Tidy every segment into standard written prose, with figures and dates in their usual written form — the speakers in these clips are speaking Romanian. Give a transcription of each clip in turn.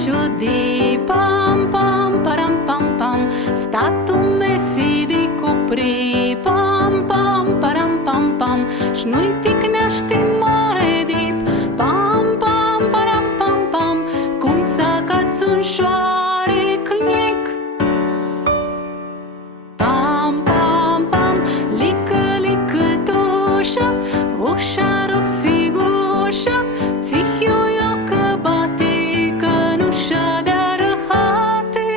ciudi, pam pam param pam pam, stato mesi di copri, pam pam param pam pam, shnui tiknești more dip, pam pam param pam pam, cum să cați un șoarec nic. Pam pam pam, lică lică dușa, ușa rup sigușa, țihiu eu că bate, că nu-și dea răhate.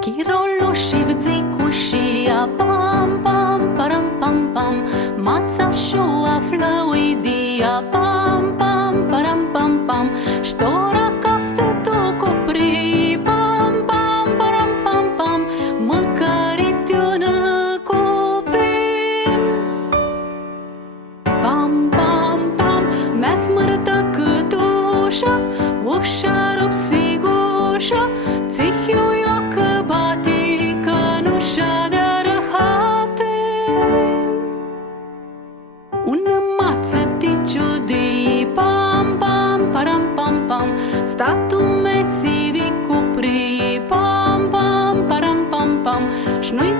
Chirolu și vdzicușia, pam pam param pam pam, mața și-o află uidia, pam pam param pam pam, ștora caftă tu copri, pam pam param pam pam, măcărit-o-nă copim. Pam pam pam, mea-ți mărtă cât ușa rup sigușa, țihiu eu că bate, că nu-și dea răhate. Una mață ti ciudi, pam pam param pam pam, statul mesi di copri, pam pam param pam pam, și nu-i